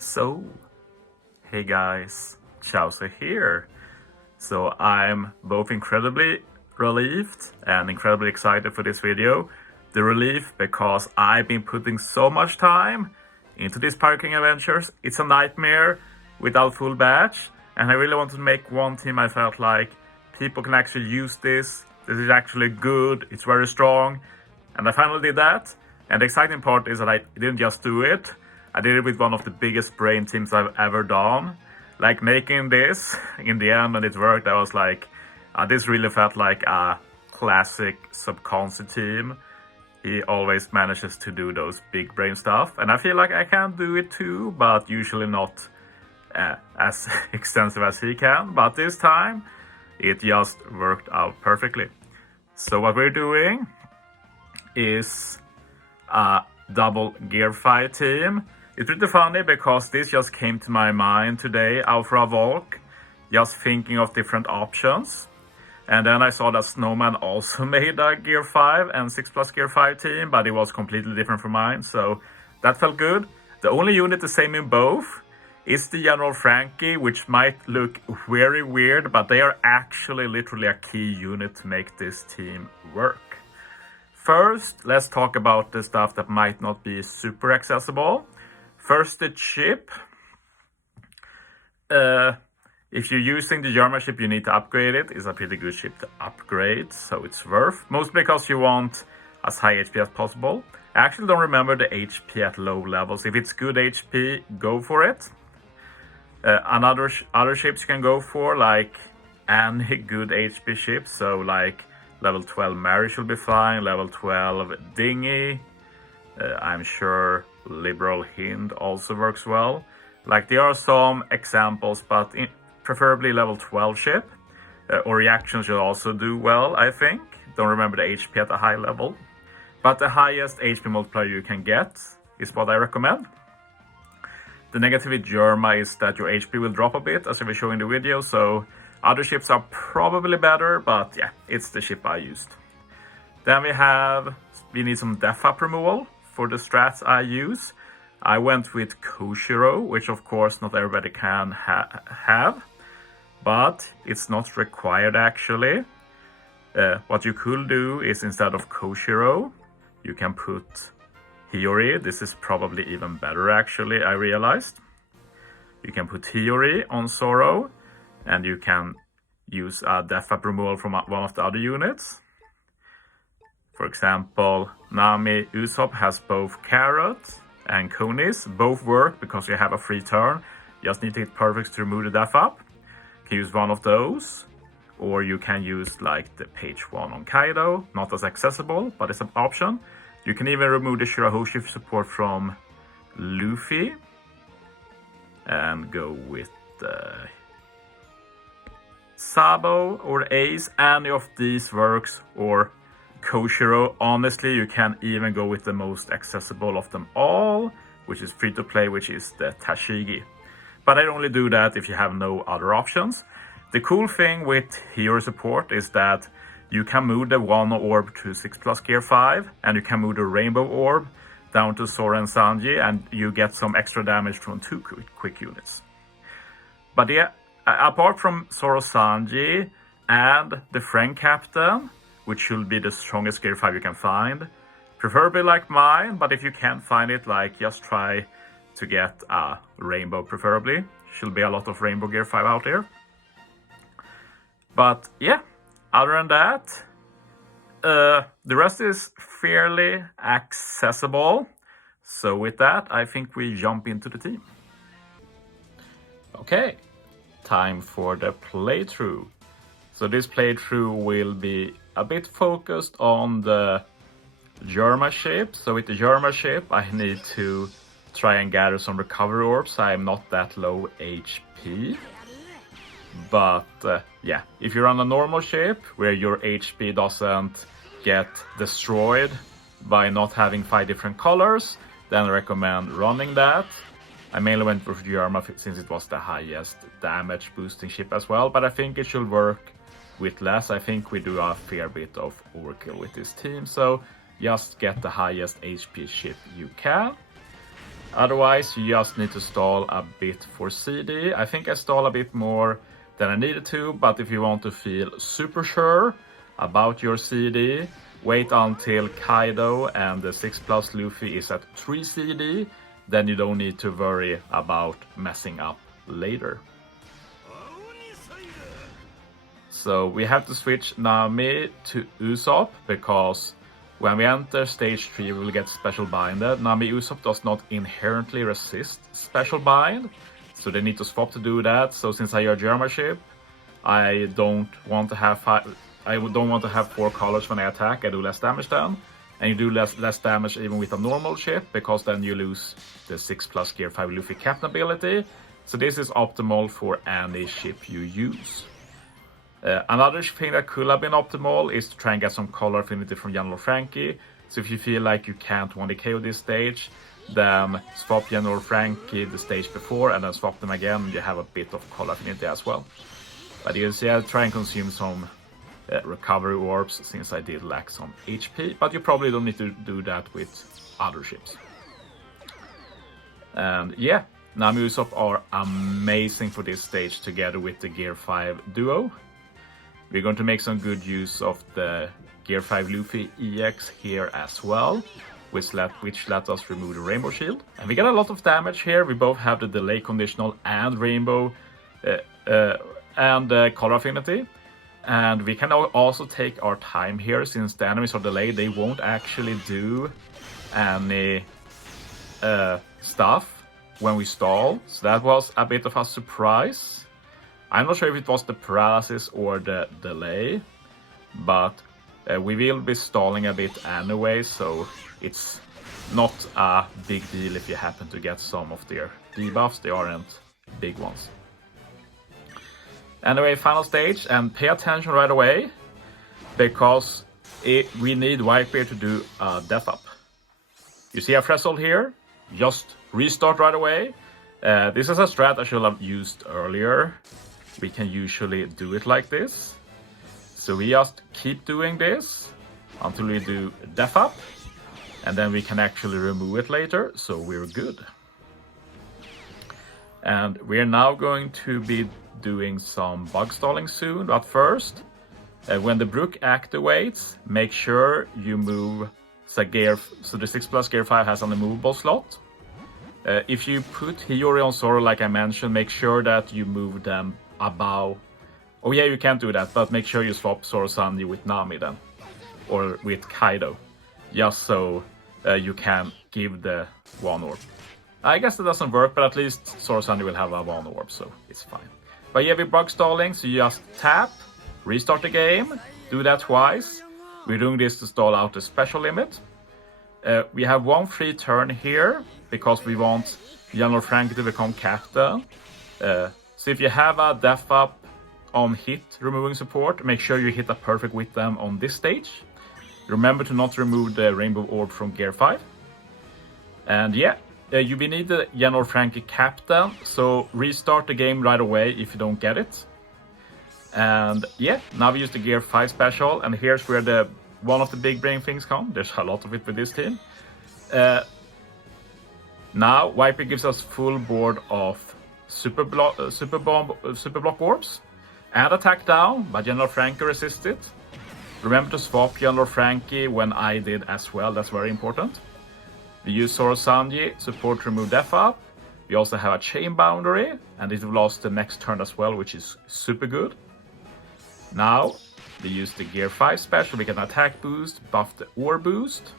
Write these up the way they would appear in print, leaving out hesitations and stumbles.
So, hey guys, Chauzu here. So I'm both incredibly relieved and incredibly excited for this video. The relief because I've been putting so much time into these parking adventures. It's a nightmare without full badge, and I really wanted to make one team I felt like people can actually use this. This is actually good, it's very strong, and I finally did that. And the exciting part is that I didn't just do it, I did it with one of the biggest brain teams I've ever done. Like making this, in the end when it worked, I was like, this really felt like a classic Subconscious team. He always manages to do those big brain stuff, and I feel like I can do it too, but usually not as extensive as he can. But this time, it just worked out perfectly. So what we're doing is a double gear 5 team. It's pretty funny because this just came to my mind today out for a walk, just thinking of different options. And then I saw that Snowman also made a gear 5 and 6+ gear 5 team, but it was completely different from mine, so that felt good. The only unit the same in both is the General Frankie, which might look very weird, but they are actually literally a key unit to make this team work. First, let's talk about the stuff that might not be super accessible. First, the chip. If you're using the German chip, you need to upgrade it. It's a pretty good chip to upgrade, so it's worth. Mostly because you want as high HP as possible. I actually don't remember the HP at low levels. If it's good HP, go for it. Other chips you can go for, like any good HP chip. So like level 12 Mary should be fine, level 12 Dingy. I'm sure Liberal Hind also works well. Like there are some examples, but preferably level 12 ship. Or reactions should also do well, I think. Don't remember the HP at a high level. But the highest HP multiplier you can get is what I recommend. The negative with Germa is that your HP will drop a bit, as I will show in the video, so other ships are probably better, but yeah, it's the ship I used. Then we need some def up removal for the strats I use. I went with Koshiro, which of course not everybody can have, but it's not required actually. What you could do is instead of Koshiro, you can put Hiyori. This is probably even better actually, I realized. You can put Hiyori on Zoro, and you can use a def up removal from one of the other units. For example, Nami Usopp has both Carrot and Konis. Both work because you have a free turn. You just need to hit perfect to remove the def up. You can use one of those. Or you can use like the page 1 on Kaido. Not as accessible, but it's an option. You can even remove the Shirahoshi support from Luffy. And go with Sabo or Ace. Any of these works, or Koshiro. Honestly, you can even go with the most accessible of them all, which is free to play, which is the Tashigi. But I only do that if you have no other options. The cool thing with Hero support is that you can move the 1 orb to 6+ gear 5, and you can move the rainbow orb down to Sora and Sanji, and you get some extra damage from 2 quick units. But yeah, apart from Sora, Sanji, and the Friend Captain, which should be the strongest gear 5 you can find, preferably like mine, but if you can't find it, like just try to get a rainbow preferably. Should be a lot of rainbow gear 5 out there. But yeah, other than that, the rest is fairly accessible. So with that, I think we jump into the team. Okay, time for the playthrough. So this playthrough will be a bit focused on the Germa ship. So with the Germa ship, I need to try and gather some recovery orbs. I'm not that low HP. But yeah, if you're on a normal ship where your HP doesn't get destroyed by not having 5 different colors, then I recommend running that. I mainly went for Germa since it was the highest damage boosting ship as well, but I think it should work with less. I think we do a fair bit of overkill with this team, so just get the highest HP ship you can. Otherwise, you just need to stall a bit for CD. I think I stall a bit more than I needed to, but if you want to feel super sure about your CD, wait until Kaido and the 6+ Luffy is at 3 CD, then you don't need to worry about messing up later. So we have to switch Nami to Usopp, because when we enter stage 3 we will get special binded. Nami Usopp does not inherently resist special bind, so they need to swap to do that. So since I are German ship, I don't want to have 4 colors when I attack. I do less damage then, and you do less damage even with a normal ship, because then you lose the 6+ Gear 5 Luffy captain ability. So this is optimal for any ship you use. Another thing that could have been optimal is to try and get some color affinity from General Frankie. So if you feel like you can't 1D KO this stage, then swap General Frankie the stage before and then swap them again, and you have a bit of color affinity as well. But you see, I try and consume some recovery orbs since I did lack some HP, but you probably don't need to do that with other ships. And yeah, Nami Usopp are amazing for this stage together with the Gear 5 duo. We're going to make some good use of the Gear 5 Luffy EX here as well, which let us remove the Rainbow Shield. And we get a lot of damage here. We both have the delay conditional and Rainbow and color affinity. And we can also take our time here, since the enemies are delayed. They won't actually do any stuff when we stall. So that was a bit of a surprise. I'm not sure if it was the paralysis or the delay, but we will be stalling a bit anyway, so it's not a big deal if you happen to get some of their debuffs. They aren't big ones. Anyway, final stage, and pay attention right away, because we need Whitebeard to do a death up. You see a threshold here? Just restart right away. This is a strat I should have used earlier. We can usually do it like this. So we just keep doing this until we do death up, and then we can actually remove it later, so we're good. And we're now going to be doing some bug stalling soon, but first, when the Brook activates, make sure you move so the 6+ Gear 5 has an immovable slot. If you put Hiyori on Zoro like I mentioned, make sure that you move them above. Oh yeah, you can't do that, but make sure you swap Zoro Sanji with Nami then, or with Kaido, just so you can give the 1 orb. I guess it doesn't work, but at least Zoro Sanji will have a 1 orb, so it's fine. But yeah, we're bug stalling, so you just tap, restart the game, do that twice. We're doing this to stall out the special limit. We have 1 free turn here, because we want General Frankie to become captain. So if you have a death up on hit removing support, make sure you hit a perfect with them on this stage. Remember to not remove the Rainbow Orb from Gear 5. And yeah, you will need the General Frankie captain, so restart the game right away if you don't get it. And yeah, now we use the Gear 5 special, and here's where one of the big brain things come. There's a lot of it with this team. Now Whitebeard gives us full board of Super Block Orbs and attack down, but General Frankie resisted. Remember to swap General Frankie when I did as well, that's very important. We use Zoro Sanji, support remove death up. We also have a chain boundary, and it will last the next turn as well, which is super good. Now we use the Gear 5 special, we can attack boost, buff the orb boost.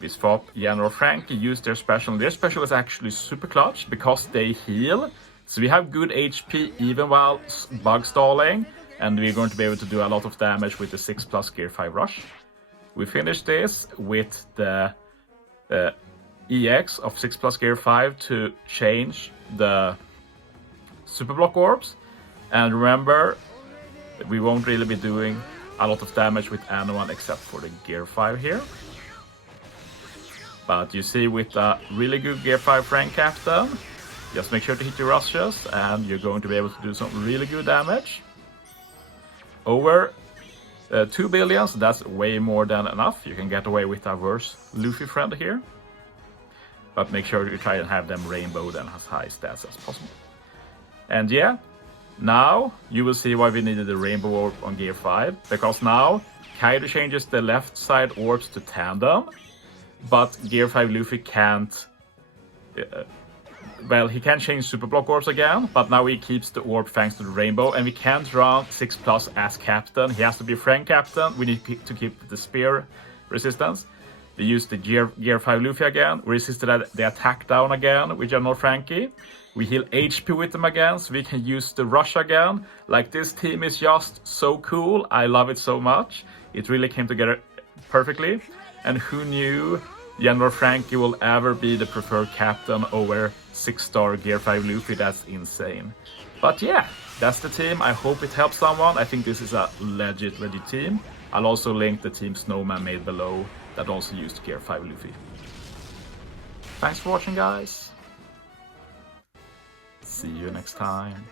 We swap General Frankie, use their special. Their special is actually super clutch because they heal. So we have good HP even while bug stalling, and we're going to be able to do a lot of damage with the 6+ Gear 5 rush. We finish this with the EX of 6+ Gear 5 to change the Super Block Orbs. And remember, we won't really be doing a lot of damage with anyone except for the Gear 5 here. But you see, with a really good Gear 5 rank captain, just make sure to hit your rushes and you're going to be able to do some really good damage. Over 2 billions, that's way more than enough. You can get away with a worse Luffy friend here. but make sure you try and have them rainbowed and as high stats as possible. And yeah, now you will see why we needed the rainbow orb on gear 5, because now Kaido changes the left side orbs to tandem, but gear 5 Luffy can't. Well, he can change super block orbs again, but now he keeps the orb thanks to the rainbow, and we can't run 6+ as captain. He has to be friend captain. We need to keep the spear resistance. We used the gear 5 Luffy again. We resisted the attack down again with General Frankie. We heal HP with them again, so we can use the rush again. Like, this team is just so cool. I love it so much. It really came together perfectly. And who knew General Frankie will ever be the preferred captain over 6-star gear 5 Luffy? That's insane. But yeah, that's the team. I hope it helps someone. I think this is a legit team. I'll also link the team Snowman made below that also used gear 5 Luffy. Thanks for watching, guys. See you next time.